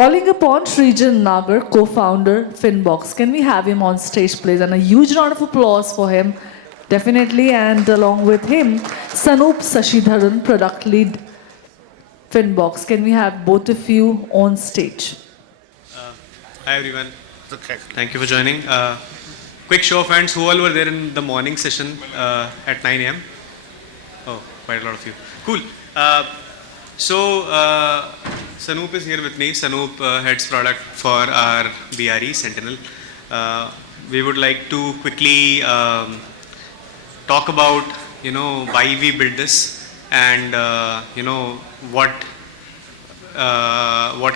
Calling upon Srijan Nagar, co-founder, FinBox. Can we have him on stage, please? And a huge round of applause for him, definitely. And along with him, Sanoop Sashindran, product lead, FinBox. Can we have both of you on stage? Hi everyone. Thank you for joining. Quick show of hands, who all were there in the morning session at 9 a.m.? Oh, quite a lot of you. Cool. Sanoop is here with me. Sanoop heads product for our BRE Sentinel. We would like to quickly talk about why we built this and what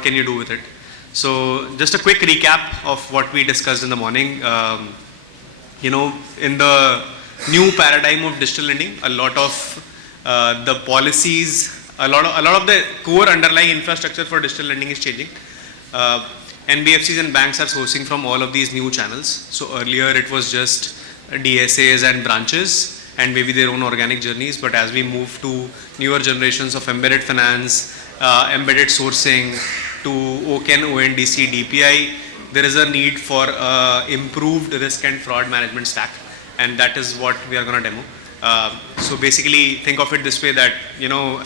can you do with it. So just a quick recap of what we discussed in the morning. In the new paradigm of digital lending, a lot of the policies, a lot of the core underlying infrastructure for digital lending is changing. NBFCs and banks are sourcing from all of these new channels. So earlier it was just DSAs and branches and maybe their own organic journeys. But as we move to newer generations of embedded finance, embedded sourcing to OCEN, ONDC, DPI, there is a need for improved risk and fraud management stack. And that is what we are going to demo. So basically think of it this way that,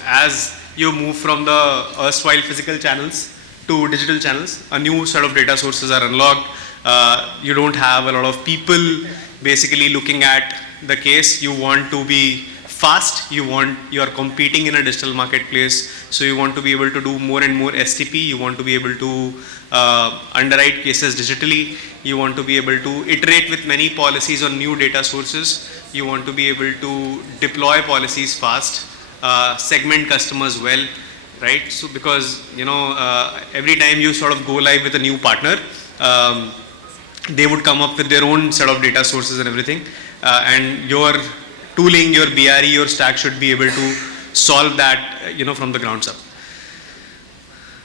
as you move from the erstwhile physical channels to digital channels, a new set of data sources are unlocked. You don't have a lot of people basically looking at the case. You want to be fast. You are competing in a digital marketplace. So you want to be able to do more and more STP. You want to be able to underwrite cases digitally. You want to be able to iterate with many policies on new data sources. You want to be able to deploy policies fast, segment customers well, right? So because, every time you sort of go live with a new partner, they would come up with their own set of data sources and everything. And your tooling, your BRE, your stack should be able to solve that, from the ground up.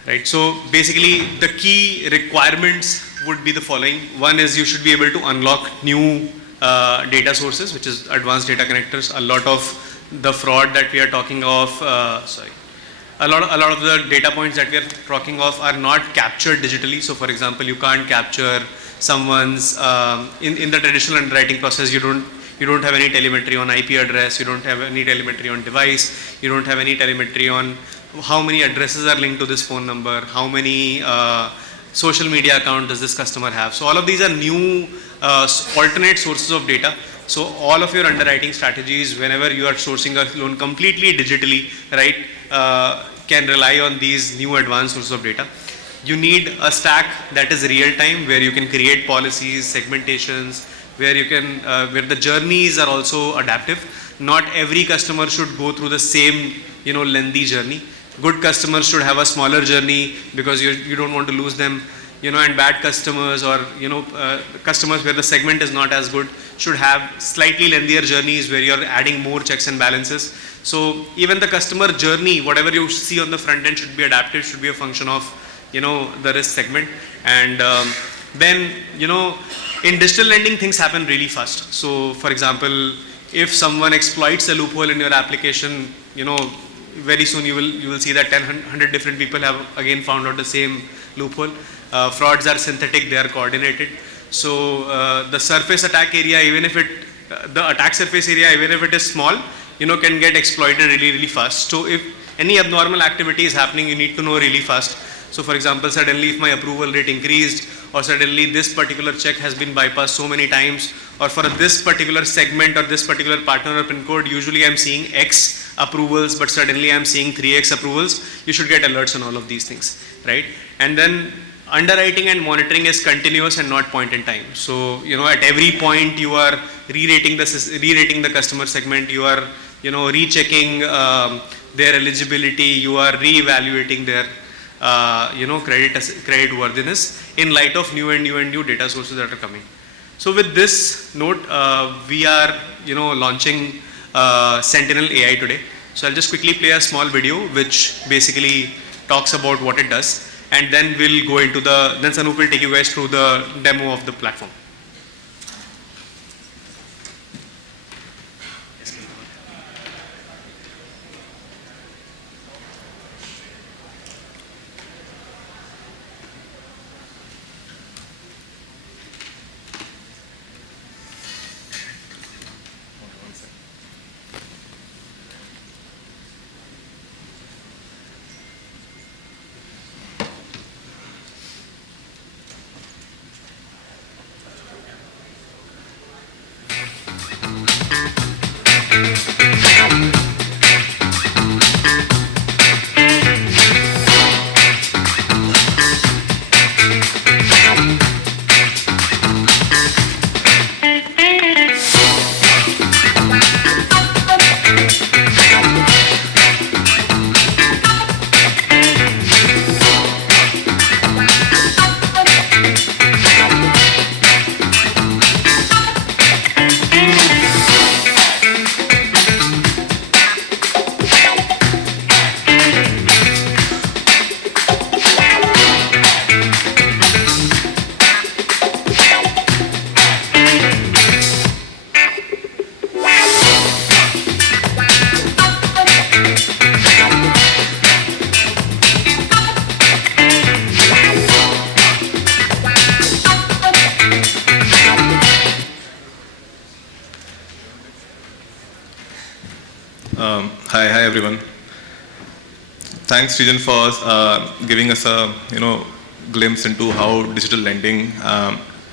Right. So basically the key requirements would be the following. One is you should be able to unlock new data sources, which is advanced data connectors. A lot of the fraud that we are talking of, a lot of the data points that we are talking of are not captured digitally. So for example, you can't capture someone's, in the traditional underwriting process, you don't have any telemetry on IP address, you don't have any telemetry on device, you don't have any telemetry on how many addresses are linked to this phone number, how many social media account does this customer have. So all of these are new alternate sources of data. So all of your underwriting strategies, whenever you are sourcing a loan completely digitally, right, can rely on these new advanced sources of data. You need a stack that is real time, where you can create policies, segmentations, where you can, where the journeys are also adaptive. Not every customer should go through the same, lengthy journey. Good customers should have a smaller journey because you don't want to lose them, and bad customers or, customers where the segment is not as good should have slightly lengthier journeys where you're adding more checks and balances. So even the customer journey, whatever you see on the front end should be adapted, should be a function of, the risk segment. And then, in digital lending, things happen really fast. So for example, if someone exploits a loophole in your application, very soon you will see that 100 different people have again found out the same loophole. Frauds are synthetic, they are coordinated. So the surface attack area, even if the attack surface area, even if it is small, can get exploited really, really fast. So if any abnormal activity is happening, you need to know really fast. So for example, suddenly if my approval rate increased, or suddenly this particular check has been bypassed so many times, or for this particular segment or this particular partner or pin code, usually I'm seeing X approvals, but suddenly I'm seeing 3X approvals, you should get alerts on all of these things, right? And then underwriting and monitoring is continuous and not point in time. So, at every point you are re-rating the customer segment, you are, rechecking their eligibility, you are re-evaluating their credit worthiness in light of new data sources that are coming. So with this note, we are launching Sentinel AI today. So I'll just quickly play a small video which basically talks about what it does, and then we'll go into then Sanoop will take you guys through the demo of the platform. Hi everyone. Thanks, Srijan, for giving us a glimpse into how digital lending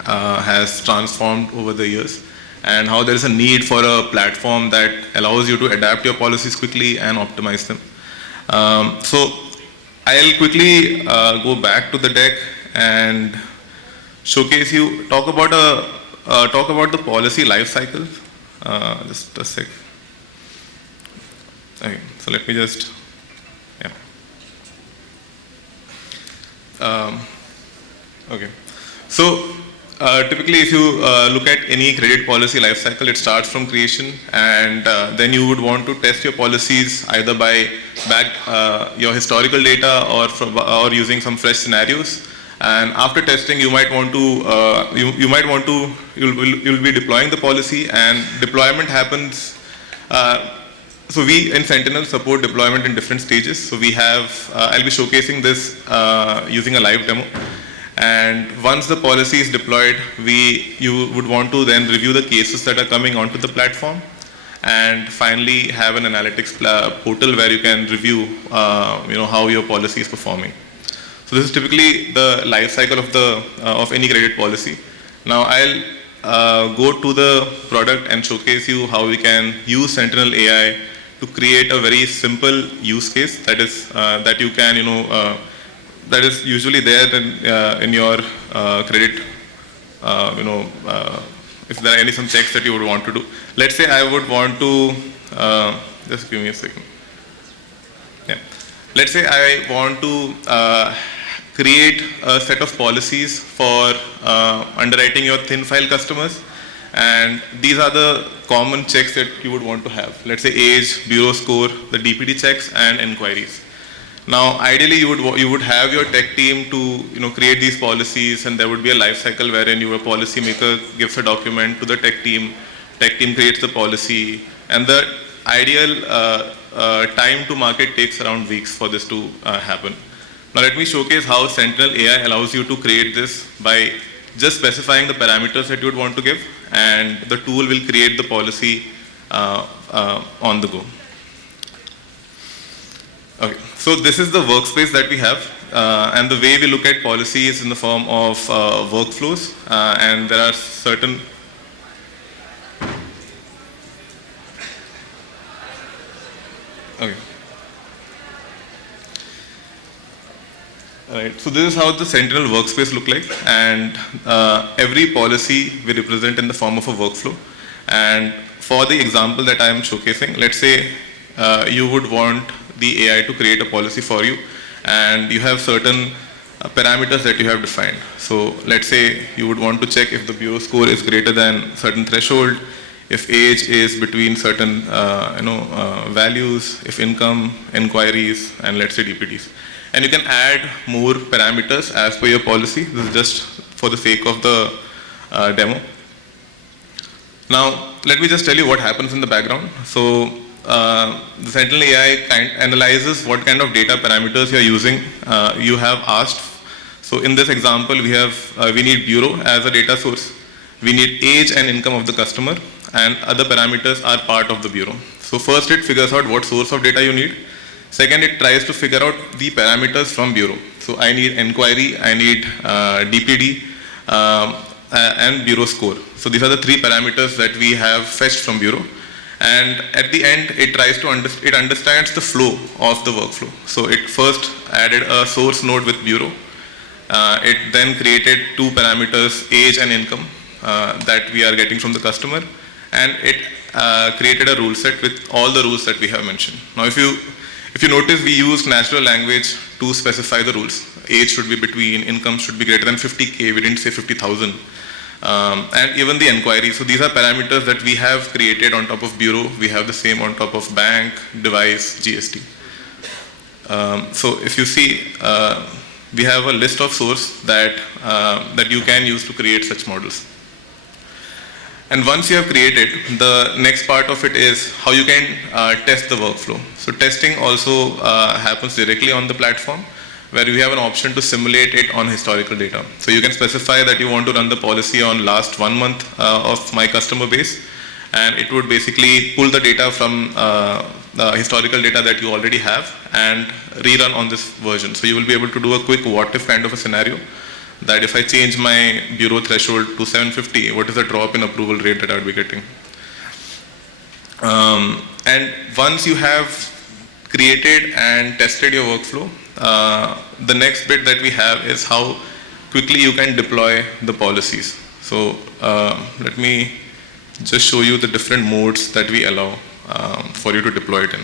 has transformed over the years, and how there is a need for a platform that allows you to adapt your policies quickly and optimize them. So I'll quickly go back to the deck and showcase you, talk about the policy life cycle. Just a sec. Okay, so let me just, yeah. Okay, so typically if you look at any credit policy life cycle, it starts from creation, and then you would want to test your policies either by your historical data or using some fresh scenarios. And after testing, you'll be deploying the policy, and deployment happens. So we in Sentinel support deployment in different stages. So we have, I'll be showcasing this using a live demo. And once the policy is deployed, you would want to then review the cases that are coming onto the platform, and finally have an analytics portal where you can review, how your policy is performing. So this is typically the life cycle of any credit policy. Now I'll go to the product and showcase you how we can use Sentinel AI to create a very simple use case that is that you can that is usually there in your credit. If there are some checks that you would want to do. Let's say I would want to just give me a second. Yeah. Let's say I want to create a set of policies for underwriting your thin file customers, and these are the common checks that you would want to have. Let's say age, bureau score, the DPD checks, and inquiries. Now ideally you would have your tech team to create these policies, and there would be a life cycle wherein your policy maker gives a document to the tech team creates the policy, and the ideal time to market takes around weeks for this to happen. Now let me showcase how Sentinel AI allows you to create this by just specifying the parameters that you would want to give, and the tool will create the policy on the go. Okay, so this is the workspace that we have, and the way we look at policy is in the form of workflows, and there are certain okay. Alright, so this is how the Sentinel workspace look like, and every policy we represent in the form of a workflow. And for the example that I am showcasing, let's say you would want the AI to create a policy for you, and you have certain parameters that you have defined. So let's say you would want to check if the bureau score is greater than certain threshold, if age is between certain values, if income, inquiries, and let's say DPDs. And you can add more parameters as per your policy. This is just for the sake of the demo. Now, let me just tell you what happens in the background. So, the Sentinel AI analyzes what kind of data parameters you're using. You have asked. So, in this example, we need bureau as a data source. We need age and income of the customer, and other parameters are part of the bureau. So, first it figures out what source of data you need. Second, it tries to figure out the parameters from bureau. So I need inquiry, I need DPD, and bureau score. So these are the three parameters that we have fetched from bureau. And at the end, it tries to it understands the flow of the workflow. So it first added a source node with bureau. It then created two parameters, age and income, that we are getting from the customer. And it created a rule set with all the rules that we have mentioned. Now if you notice, we use natural language to specify the rules. Age should be between, income should be greater than 50K, we didn't say 50,000. And even the inquiry. So these are parameters that we have created on top of bureau. We have the same on top of bank, device, GST. So if you see, we have a list of source that you can use to create such models. And once you have created, the next part of it is how you can test the workflow. So testing also happens directly on the platform, where you have an option to simulate it on historical data. So you can specify that you want to run the policy on last 1 month of my customer base, and it would basically pull the data from historical data that you already have and rerun on this version. So you will be able to do a quick what if kind of a scenario, that if I change my bureau threshold to 750, what is the drop in approval rate that I would be getting? And once you have created and tested your workflow, the next bit that we have is how quickly you can deploy the policies. So let me just show you the different modes that we allow for you to deploy it in.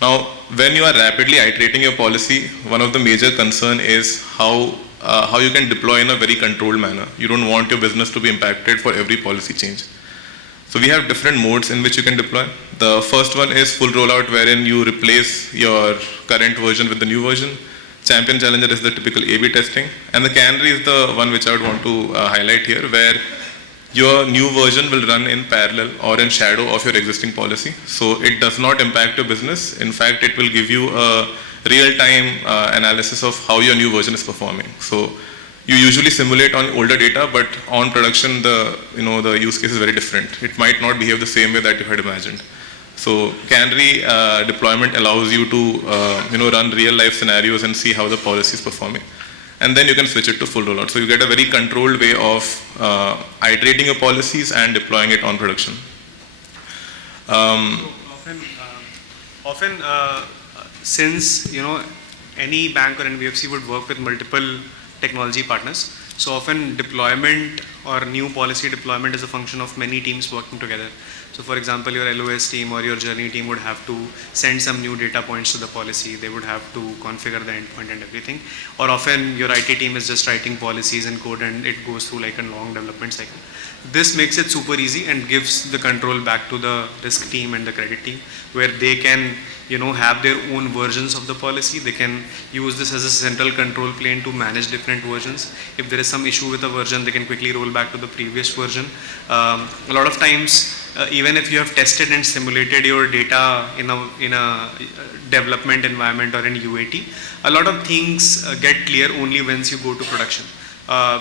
Now, when you are rapidly iterating your policy, one of the major concern is how you can deploy in a very controlled manner. You don't want your business to be impacted for every policy change. So we have different modes in which you can deploy. The first one is full rollout, wherein you replace your current version with the new version. Champion Challenger is the typical A/B testing. And the canary is the one which I would want to highlight here, where your new version will run in parallel or in shadow of your existing policy. So it does not impact your business. In fact, it will give you a real-time analysis of how your new version is performing. So you usually simulate on older data, but on production, the use case is very different. It might not behave the same way that you had imagined. So canary deployment allows you to run real-life scenarios and see how the policy is performing. And then you can switch it to full rollout. So you get a very controlled way of iterating your policies and deploying it on production. Often, since any bank or NBFC would work with multiple technology partners, so often deployment or new policy deployment is a function of many teams working together. So for example, your LOS team or your journey team would have to send some new data points to the policy. They would have to configure the endpoint and everything. Or often your IT team is just writing policies and code and it goes through like a long development cycle. This makes it super easy and gives the control back to the risk team and the credit team, where they can have their own versions of the policy. They can use this as a central control plane to manage different versions. If there is some issue with a version, they can quickly roll back to the previous version. A lot of times, even if you have tested and simulated your data in a development environment or in UAT, a lot of things get clear only once you go to production.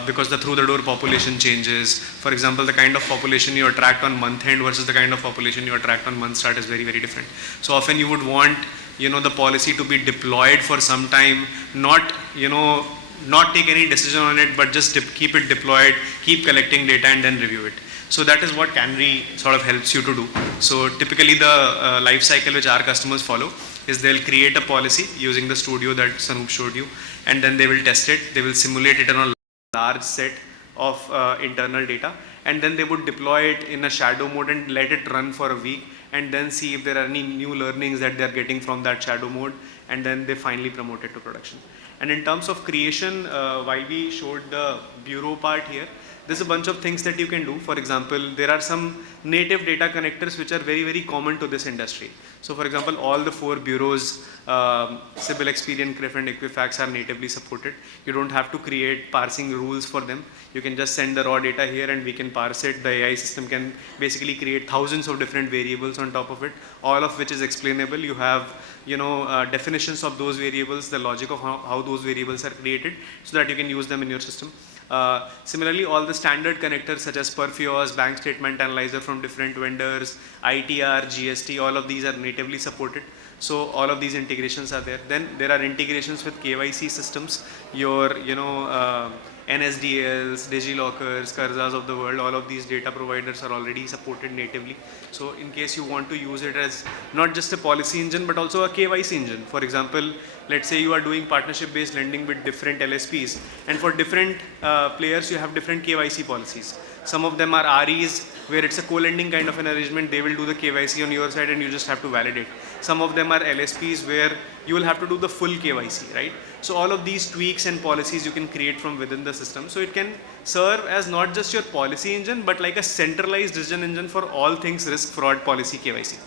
Because the through-the-door population changes. For example, the kind of population you attract on month end versus the kind of population you attract on month start is very, very different. So often you would want, the policy to be deployed for some time, not take any decision on it, but just keep it deployed, keep collecting data and then review it. So that is what Canary sort of helps you to do. So typically the life cycle which our customers follow is they'll create a policy using the studio that Sanoop showed you, and then they will test it, they will simulate it on a large set of internal data, and then they would deploy it in a shadow mode and let it run for a week, and then see if there are any new learnings that they're getting from that shadow mode, and then they finally promote it to production. And in terms of creation, while we showed the bureau part here, there's a bunch of things that you can do. For example, there are some native data connectors which are very, very common to this industry. So for example, all the 4 bureaus, CIBIL, Experian, CRIF and Equifax are natively supported. You don't have to create parsing rules for them. You can just send the raw data here and we can parse it. The AI system can basically create thousands of different variables on top of it, all of which is explainable. You have definitions of those variables, the logic of how those variables are created, so that you can use them in your system. Similarly, all the standard connectors such as Perfios, bank statement analyzer from different vendors, ITR, GST, all of these are natively supported. So all of these integrations are there. Then there are integrations with KYC systems, your NSDLs, DigiLockers, Karzas of the world, all of these data providers are already supported natively. So in case you want to use it as not just a policy engine, but also a KYC engine. For example, let's say you are doing partnership-based lending with different LSPs, and for different players, you have different KYC policies. Some of them are REs, where it's a co-lending kind of an arrangement. They will do the KYC on your side and you just have to validate. Some of them are LSPs, where you will have to do the full KYC, right? So all of these tweaks and policies you can create from within the system. So it can serve as not just your policy engine, but like a centralized decision engine for all things risk, fraud, policy, KYC.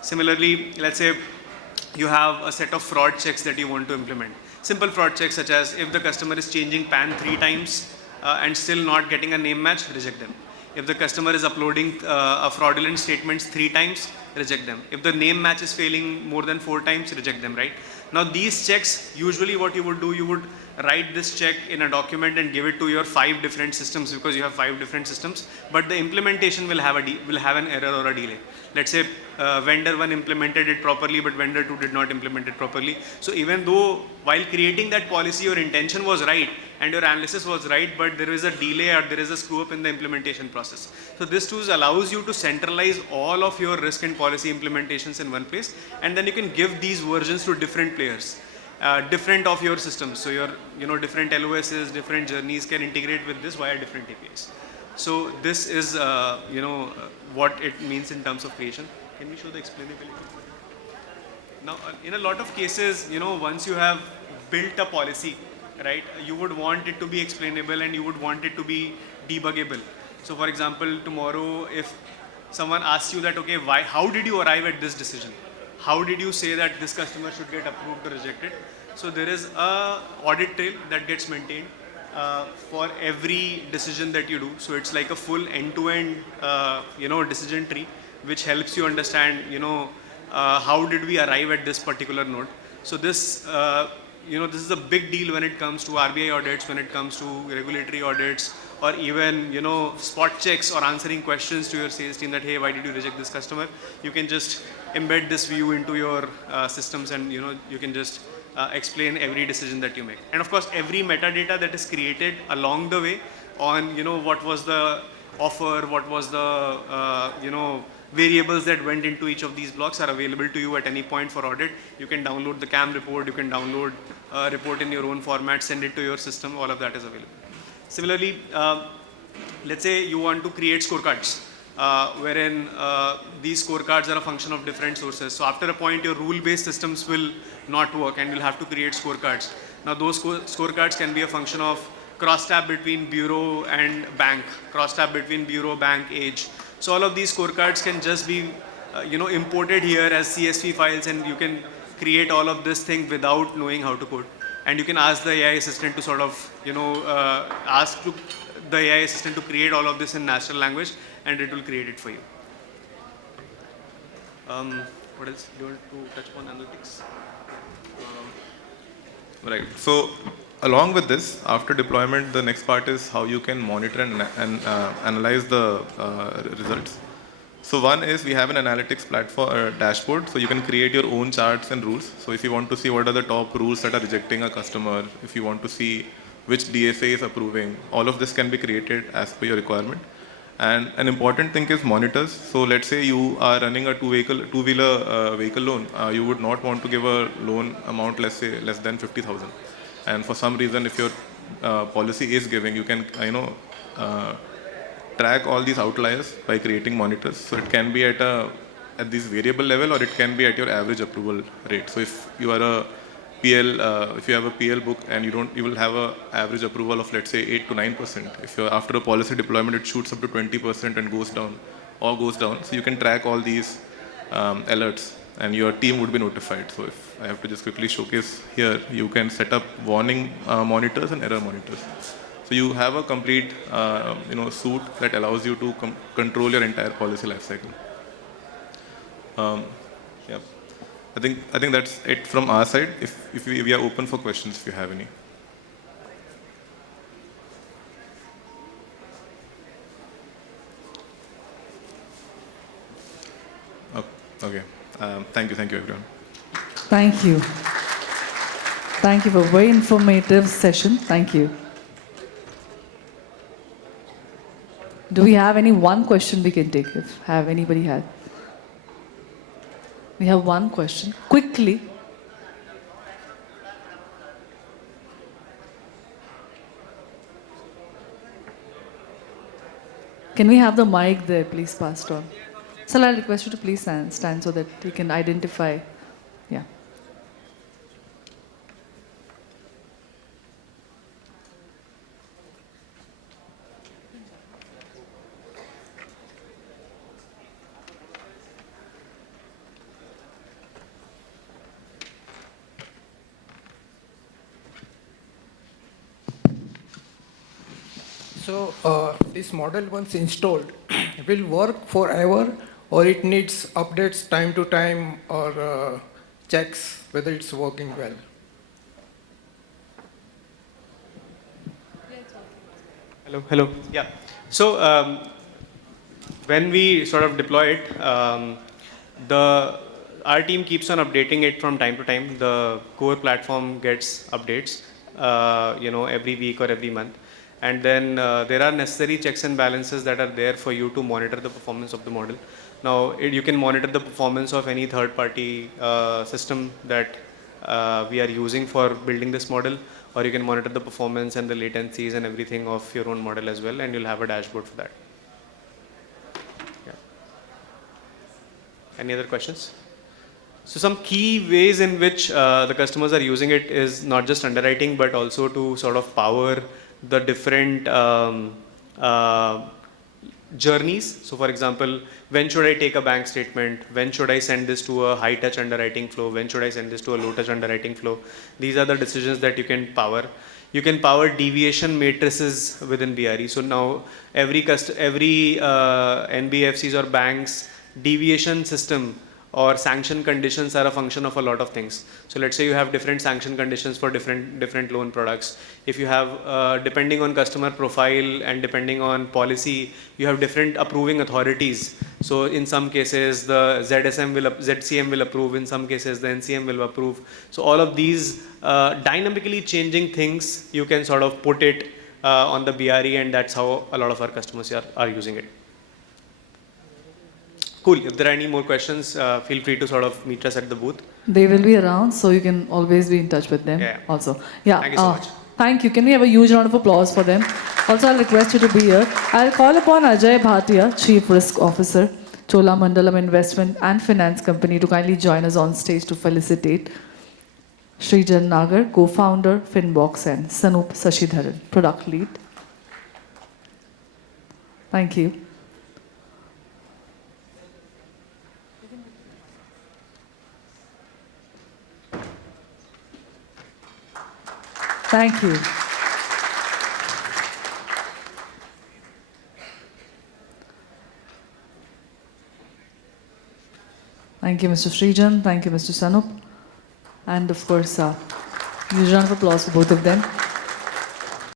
Similarly, let's say you have a set of fraud checks that you want to implement. Simple fraud checks such as if the customer is changing PAN 3 times and still not getting a name match, reject them. If the customer is uploading a fraudulent statements 3 times, reject them. If the name match is failing more than 4 times, reject them, right? Now these checks, usually what you would do, you would write this check in a document and give it to your 5 different systems, because you have 5 different systems, but the implementation will have an error or a delay. Let's say vendor 1 implemented it properly, but vendor 2 did not implement it properly. So even though while creating that policy your intention was right and your analysis was right, but there is a delay or there is a screw up in the implementation process. So this tool allows you to centralize all of your risk and policy implementations in one place, and then you can give these versions to different players. Different of your systems. So your different LOSs, different journeys can integrate with this via different APIs. So this is what it means in terms of creation. Can we show the explainability? Now in a lot of cases, once you have built a policy, right, you would want it to be explainable and you would want it to be debuggable. So for example, tomorrow if someone asks you that, okay, how did you arrive at this decision? How did you say that this customer should get approved or rejected? So there is a audit trail that gets maintained for every decision that you do. So it's like a full end-to-end, decision tree, which helps you understand, how did we arrive at this particular node. So this, this is a big deal when it comes to RBI audits, when it comes to regulatory audits, or even, spot checks or answering questions to your sales team that, hey, why did you reject this customer? You can just embed this view into your systems, and, you can just explain every decision that you make. And of course, every metadata that is created along the way on, what was the offer, what was the, variables that went into each of these blocks are available to you at any point for audit. You can download the CAM report, you can download a report in your own format, send it to your system, all of that is available. Similarly, let's say you want to create scorecards, wherein these scorecards are a function of different sources. So after a point, your rule-based systems will not work and you'll have to create scorecards. Now those scorecards can be a function of crosstab between bureau and bank, crosstab between bureau, bank, age. So all of these scorecards can just be imported here as CSV files, and you can create all of this thing without knowing how to code. And you can ask the AI assistant to sort of, the AI assistant to create all of this in natural language, and it will create it for you. What else? Do you want to touch upon analytics? Right. So along with this, after deployment, the next part is how you can monitor and analyze the results. So one is we have an analytics platform dashboard, so you can create your own charts and rules. So if you want to see what are the top rules that are rejecting a customer, if you want to see which DSA is approving, all of this can be created as per your requirement. And an important thing is monitors. So let's say you are running a two-wheeler vehicle loan. You would not want to give a loan amount, let's say, less than 50,000. And for some reason, if your policy is giving, you can, track all these outliers by creating monitors. So it can be at this variable level, or it can be at your average approval rate. So if you are a PL, if you have a PL book and you will have a average approval of, let's say, 8 to 9%. If you're after a policy deployment, it shoots up to 20% and goes down. So you can track all these alerts, and your team would be notified. So if I have to just quickly showcase here, you can set up warning monitors and error monitors. So you have a complete suite that allows you to control your entire policy lifecycle. Yeah. I think that's it from our side. If we are open for questions, if you have any. Okay. Thank you everyone. Thank you. Thank you for a very informative session. Thank you. Do we have any one question we can take, if have anybody had? We have one question. Quickly. Can we have the mic there, please, passed on? So I'll request you to please stand so that you can identify. Yeah. So this model once installed will work forever, or it needs updates time to time, or checks whether it's working well. Hello. Yeah. So when we sort of deploy it, our team keeps on updating it from time to time. The core platform gets updates, every week or every month. And then there are necessary checks and balances that are there for you to monitor the performance of the model. Now, you can monitor the performance of any third-party system that we are using for building this model, or you can monitor the performance and the latencies and everything of your own model as well, and you'll have a dashboard for that. Yeah. Any other questions? So some key ways in which the customers are using it is not just underwriting, but also to sort of power the different journeys. So for example, when should I take a bank statement? When should I send this to a high touch underwriting flow? When should I send this to a low touch underwriting flow? These are the decisions that you can power. You can power deviation matrices within BRE. So now every NBFCs or banks deviation system or sanction conditions are a function of a lot of things. So let's say you have different sanction conditions for different loan products. If you have, depending on customer profile and depending on policy, you have different approving authorities. So in some cases, the ZCM will approve. In some cases, the NCM will approve. So all of these dynamically changing things, you can sort of put it on the BRE, and that's how a lot of our customers are using it. Cool. If there are any more questions, feel free to sort of meet us at the booth. They will be around, so you can always be in touch with them also. Yeah. Thank you so much. Thank you. Can we have a huge round of applause for them? Also, I'll request you to be here. I'll call upon Ajay Bhatia, Chief Risk Officer, Cholamandalam Investment and Finance Company, to kindly join us on stage to felicitate Srijan Nagar, co-founder, FinBox, and Sanoop Sashindran, product lead. Thank you. Thank you. Thank you, Mr. Srijan. Thank you, Mr. Sanoop. And of course, huge round of applause for both of them.